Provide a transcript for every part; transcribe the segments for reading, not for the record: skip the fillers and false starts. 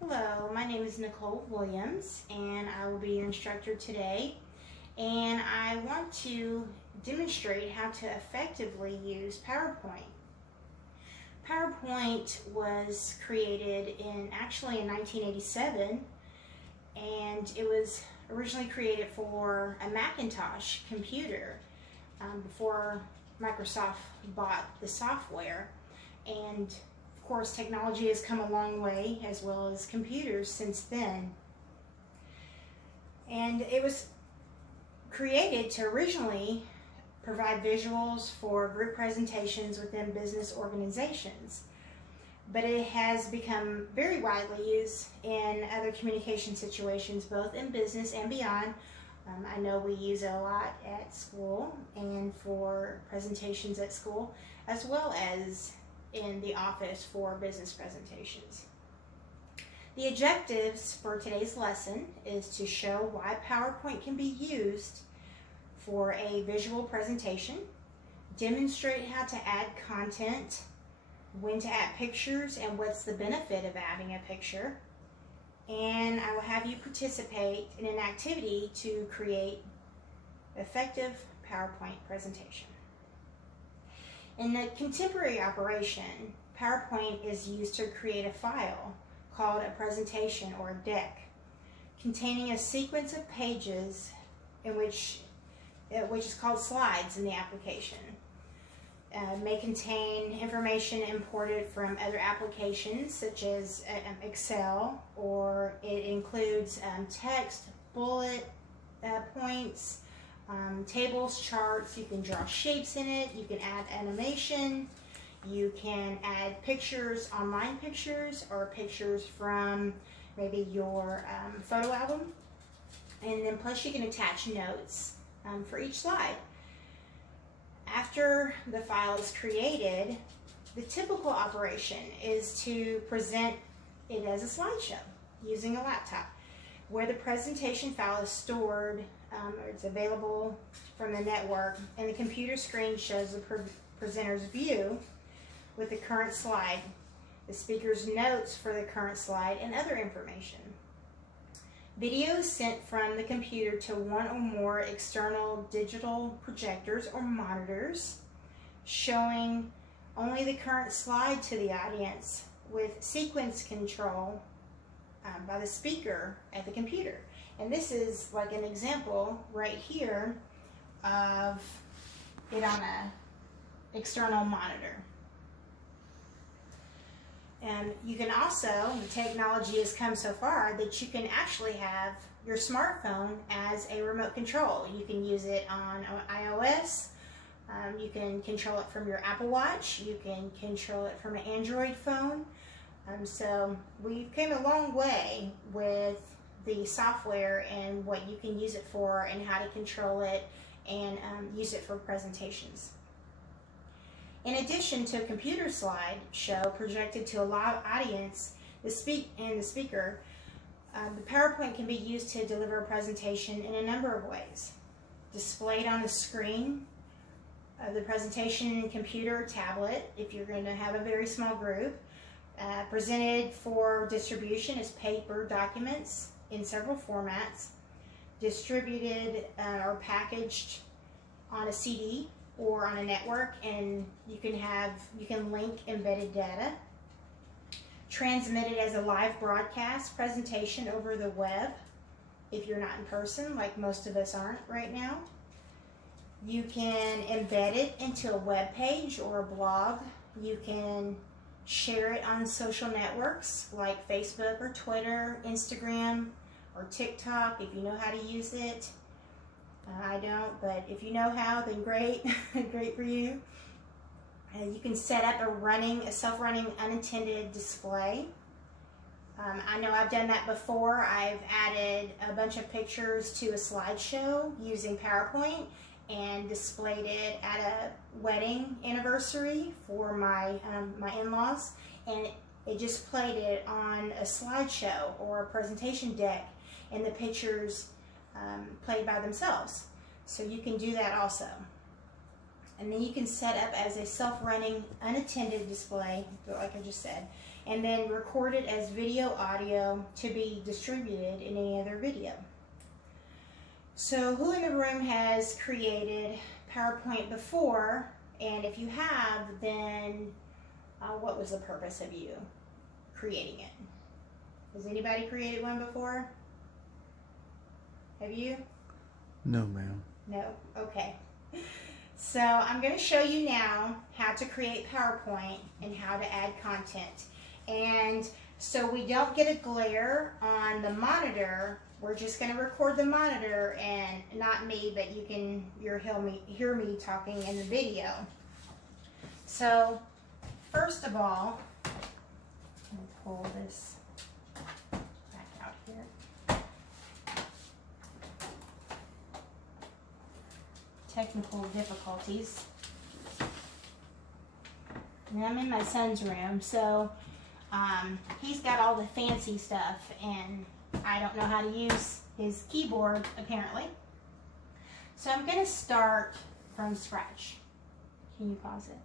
Hello, my name is Nicole Williams and I will be your instructor today, and I want to demonstrate how to effectively use PowerPoint. PowerPoint was created in 1987, and it was originally created for a Macintosh computer before Microsoft bought the software. And of course, technology has come a long way, as well as computers, since then. And it was created to originally provide visuals for group presentations within business organizations. But it has become very widely used in other communication situations, both in business and beyond. I know we use it a lot at school and for presentations at school, as well as in the office for business presentations. The objectives for today's lesson is to show why PowerPoint can be used for a visual presentation, demonstrate how to add content, when to add pictures and what's the benefit of adding a picture, and I will have you participate in an activity to create effective PowerPoint presentation. In the contemporary operation, PowerPoint is used to create a file called a presentation or a deck, containing a sequence of pages in which is called slides in the application. May contain information imported from other applications such as Excel, or it includes text, bullet points, tables, charts. You can draw shapes in it, you can add animation, you can add pictures, online pictures, or pictures from maybe your photo album, and then plus you can attach notes for each slide. After the file is created, the typical operation is to present it as a slideshow using a laptop, where the presentation file is stored, or it's available from the network, and the computer screen shows the presenter's view with the current slide, the speaker's notes for the current slide, and other information. Video is sent from the computer to one or more external digital projectors or monitors, showing only the current slide to the audience with sequence control by the speaker at the computer. And this is like an example right here of it on an external monitor. And you can also, the technology has come so far that you can actually have your smartphone as a remote control. You can use it on iOS, you can control it from your Apple Watch, you can control it from an Android phone. So we've came a long way with the software and what you can use it for and how to control it and use it for presentations. In addition to a computer slide show projected to a live audience the speaker, the PowerPoint can be used to deliver a presentation in a number of ways. Displayed on the screen of the presentation computer or tablet if you're going to have a very small group. Presented for distribution as paper documents in several formats, distributed or packaged on a CD or on a network, and you can link embedded data, transmitted as a live broadcast presentation over the web if you're not in person, like most of us aren't right now. You can embed it into a web page or a blog. You can share it on social networks like Facebook or Twitter, Instagram, or TikTok if you know how to use it. I don't, but if you know how, then great, great for you. You can set up a self-running unattended display. I know I've done that before. I've added a bunch of pictures to a slideshow using PowerPoint and displayed it at a wedding anniversary for my in-laws, and it just played it on a slideshow or a presentation deck, and the pictures played by themselves. So you can do that also. And then you can set up as a self-running unattended display, like I just said, and then record it as video audio to be distributed in any other video. So who in the room has created PowerPoint before? And if you have, then what was the purpose of you creating it? Has anybody created one before? Have you? No, ma'am. No? Okay. So I'm going to show you now how to create PowerPoint and how to add content. And so we don't get a glare on the monitor, we're just going to record the monitor and not me, but you can hear me talking in the video. So first of all, let me pull this back out here. Technical difficulties. And I'm in my son's room, so he's got all the fancy stuff and I don't know how to use his keyboard apparently. So I'm going to start from scratch. Can you pause it?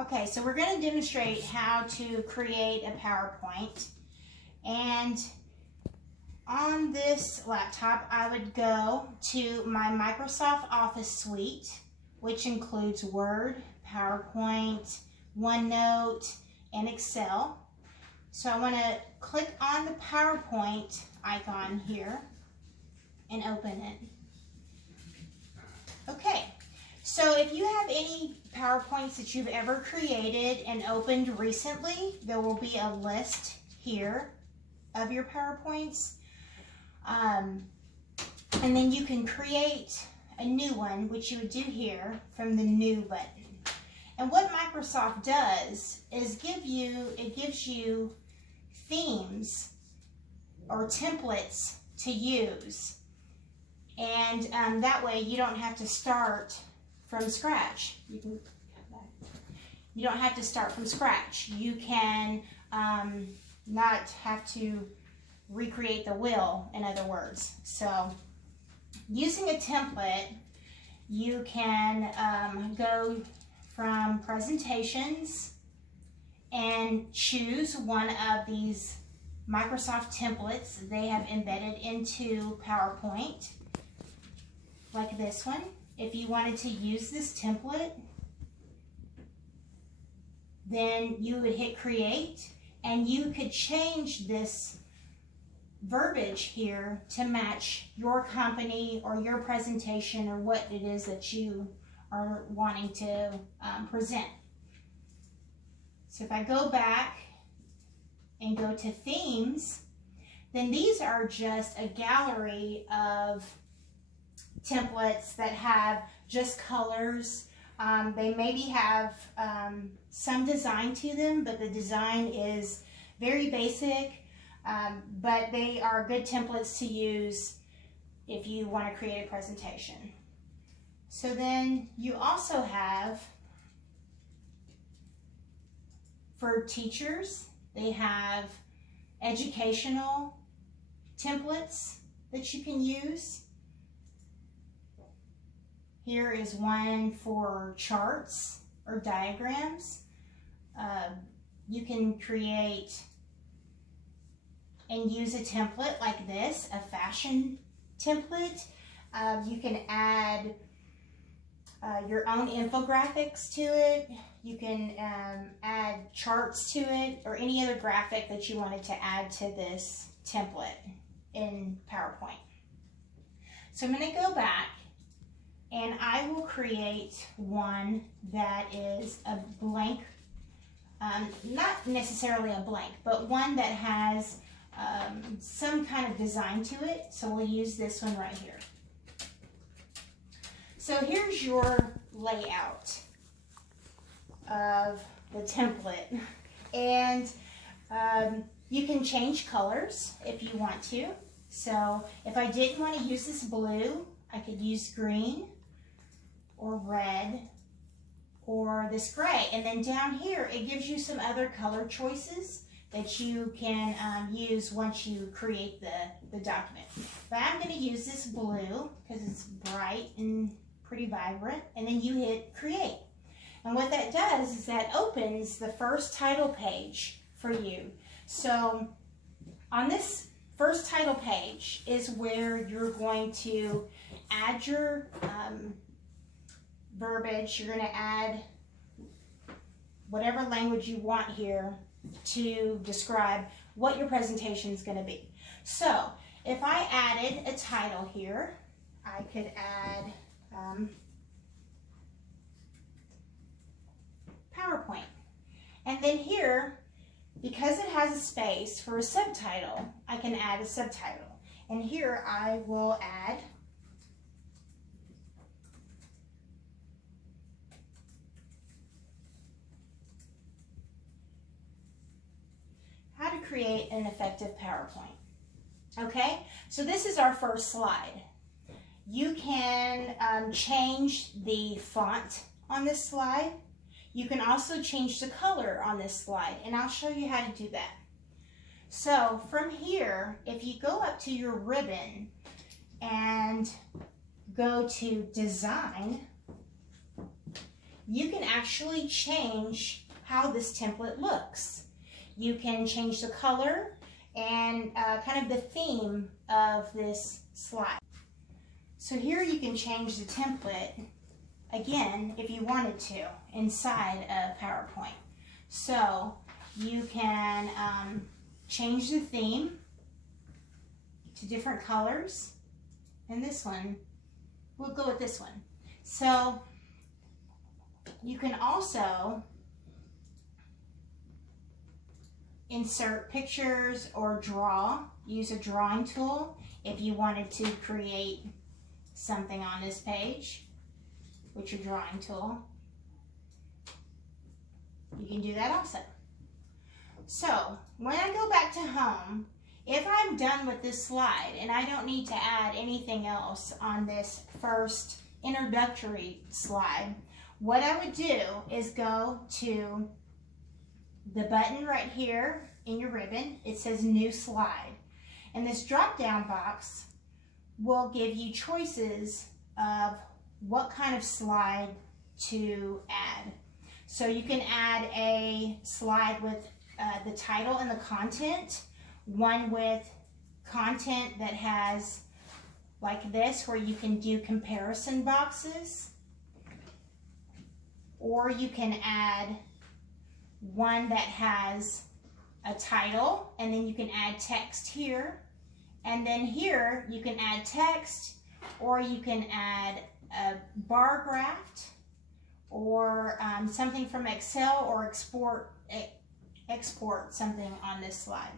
Okay, so we're going to demonstrate how to create a PowerPoint, and on this laptop I would go to my Microsoft Office suite, which includes Word, PowerPoint, OneNote, and Excel. So I want to click on the PowerPoint icon here and open it. Okay, so if you have any PowerPoints that you've ever created and opened recently, there will be a list here of your PowerPoints. And then you can create a new one, which you would do here from the New button. And what Microsoft does is it gives you themes or templates to use. And that way you don't have to start from scratch. You don't have to start from scratch. You can not have to recreate the wheel, in other words. So using a template, you can go from presentations and choose one of these Microsoft templates they have embedded into PowerPoint, like this one. If you wanted to use this template, then you would hit create, and you could change this verbiage here to match your company or your presentation or what it is that you are wanting to present. So if I go back and go to themes, then these are just a gallery of templates that have just colors. They maybe have some design to them, but the design is very basic, but they are good templates to use if you want to create a presentation. So then you also have, for teachers, they have educational templates that you can use. Here is one for charts or diagrams. You can create and use a template like this, a fashion template. You can add your own infographics to it. You can add charts to it, or any other graphic that you wanted to add to this template in PowerPoint. So I'm going to go back and I will create one that is a blank, not necessarily a blank, but one that has some kind of design to it. So we'll use this one right here. So here's your layout of the template, and you can change colors if you want to. So if I didn't want to use this blue, I could use green or red or this gray. And then down here, it gives you some other color choices that you can use once you create the document. But I'm going to use this blue because it's bright and pretty vibrant, and then you hit create. And what that does is that opens the first title page for you. So on this first title page is where you're going to add your verbiage. You're going to add whatever language you want here to describe what your presentation is going to be. So if I added a title here, I could add PowerPoint. And then here, because it has a space for a subtitle, I can add a subtitle. And here I will add how to create an effective PowerPoint. Okay, so this is our first slide. You can change the font on this slide. You can also change the color on this slide, and I'll show you how to do that. So from here, if you go up to your ribbon and go to Design, you can actually change how this template looks. You can change the color and kind of the theme of this slide. So here you can change the template again if you wanted to inside of PowerPoint. So you can change the theme to different colors, and this one, we'll go with this one. So you can also insert pictures or use a drawing tool if you wanted to create something on this page with your drawing tool. You can do that also. So when I go back to home, if I'm done with this slide and I don't need to add anything else on this first introductory slide, what I would do is go to the button right here in your ribbon. It says New Slide. And this drop-down box will give you choices of what kind of slide to add. So you can add a slide with the title and the content, one with content that has like this where you can do comparison boxes, or you can add one that has a title and then you can add text here, and then here you can add text, or you can add a bar graph or something from Excel, or export something on this slide.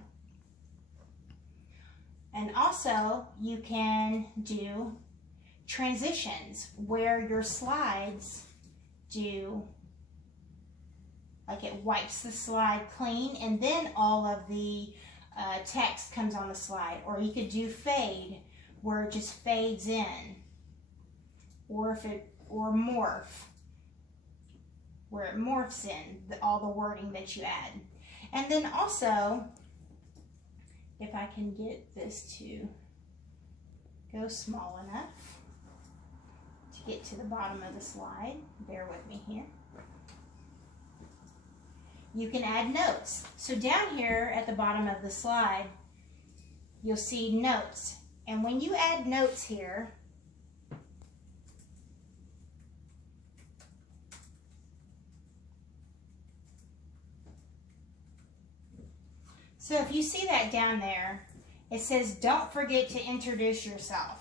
And also you can do transitions where your slides do, like it wipes the slide clean and then all of the text comes on the slide. Or you could do fade where it just fades in, or morph where it morphs in all the wording that you add. And then also, if I can get this to go small enough to get to the bottom of the slide, bear with me here. You can add notes. So down here at the bottom of the slide, you'll see notes. And when you add notes here, so if you see that down there, it says, don't forget to introduce yourself.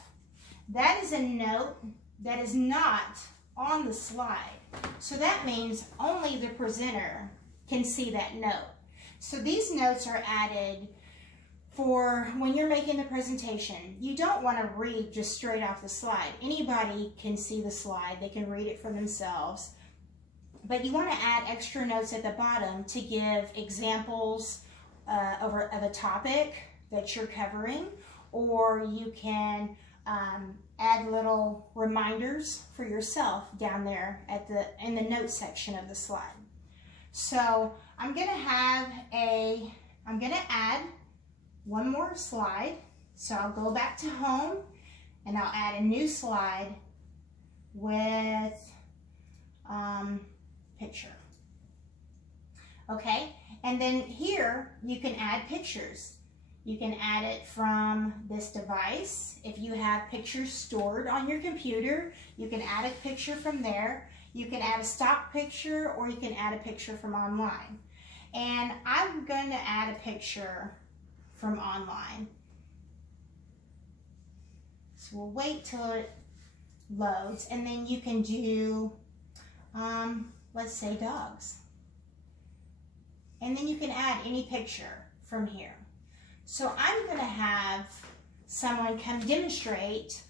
That is a note that is not on the slide. So that means only the presenter can see that note. So these notes are added for when you're making the presentation. You don't want to read just straight off the slide. Anybody can see the slide. They can read it for themselves. But you want to add extra notes at the bottom to give examples of a topic that you're covering, or you can add little reminders for yourself down there in the notes section of the slide. So I'm gonna add one more slide. So I'll go back to home and I'll add a new slide with picture. Okay, and then here you can add pictures. You can add it from this device. If you have pictures stored on your computer, you can add a picture from there. You can add a stock picture, or you can add a picture from online. And I'm going to add a picture from online. So we'll wait till it loads, and then you can do, let's say dogs. And then you can add any picture from here. So I'm going to have someone come demonstrate,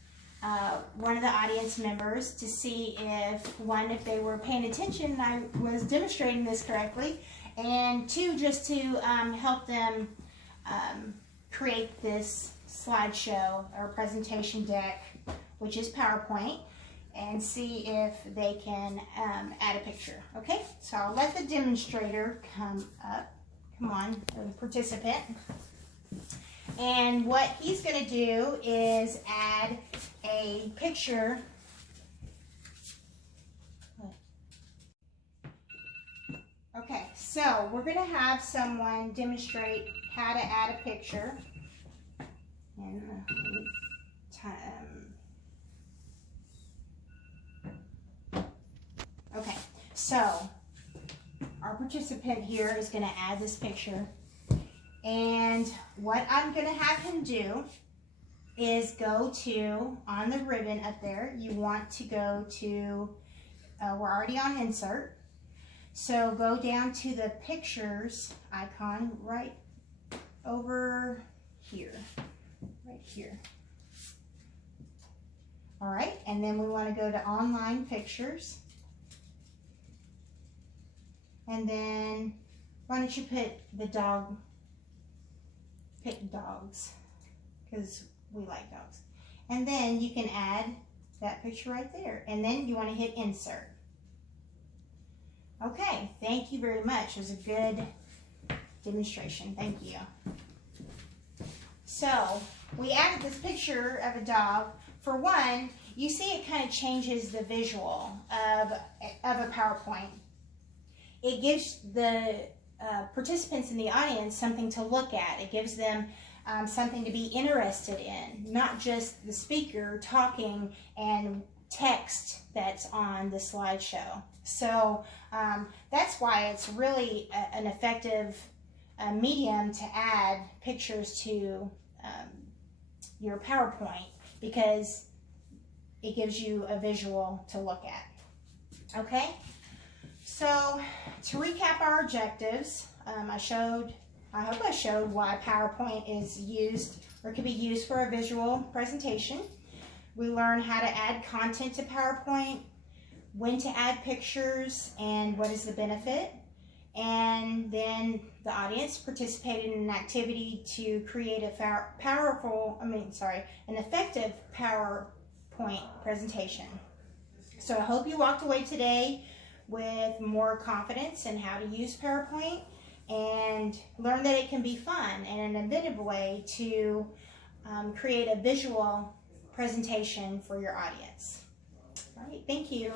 one of the audience members, to see if they were paying attention and I was demonstrating this correctly, and two, just to help them create this slideshow or presentation deck, which is PowerPoint, and see if they can add a picture. Okay, so I'll let the demonstrator come up. Come on, the participant. And what he's going to do is add a picture. Okay, so we're going to have someone demonstrate how to add a picture. And okay, so our participant here is going to add this picture. And what I'm going to have him do is go to, on the ribbon up there, you want to go to, we're already on insert. So go down to the pictures icon right over here, right here. All right, and then we want to go to online pictures. And then why don't you put the dog, pick dogs, because we like dogs. And then you can add that picture right there. And then you want to hit insert. Okay, thank you very much. It was a good demonstration. Thank you. So we added this picture of a dog. For one, you see it kind of changes the visual of a PowerPoint. It gives the participants in the audience something to look at. It gives them something to be interested in, not just the speaker talking and text that's on the slideshow. So that's why it's really an effective medium to add pictures to your PowerPoint, because it gives you a visual to look at. Okay, so to recap our objectives, I hope I showed why PowerPoint is used, or can be used for a visual presentation. We learned how to add content to PowerPoint, when to add pictures, and what is the benefit. And then the audience participated in an activity to create an effective PowerPoint presentation. So I hope you walked away today with more confidence in how to use PowerPoint, and learn that it can be fun and an inventive way to create a visual presentation for your audience. All right, thank you.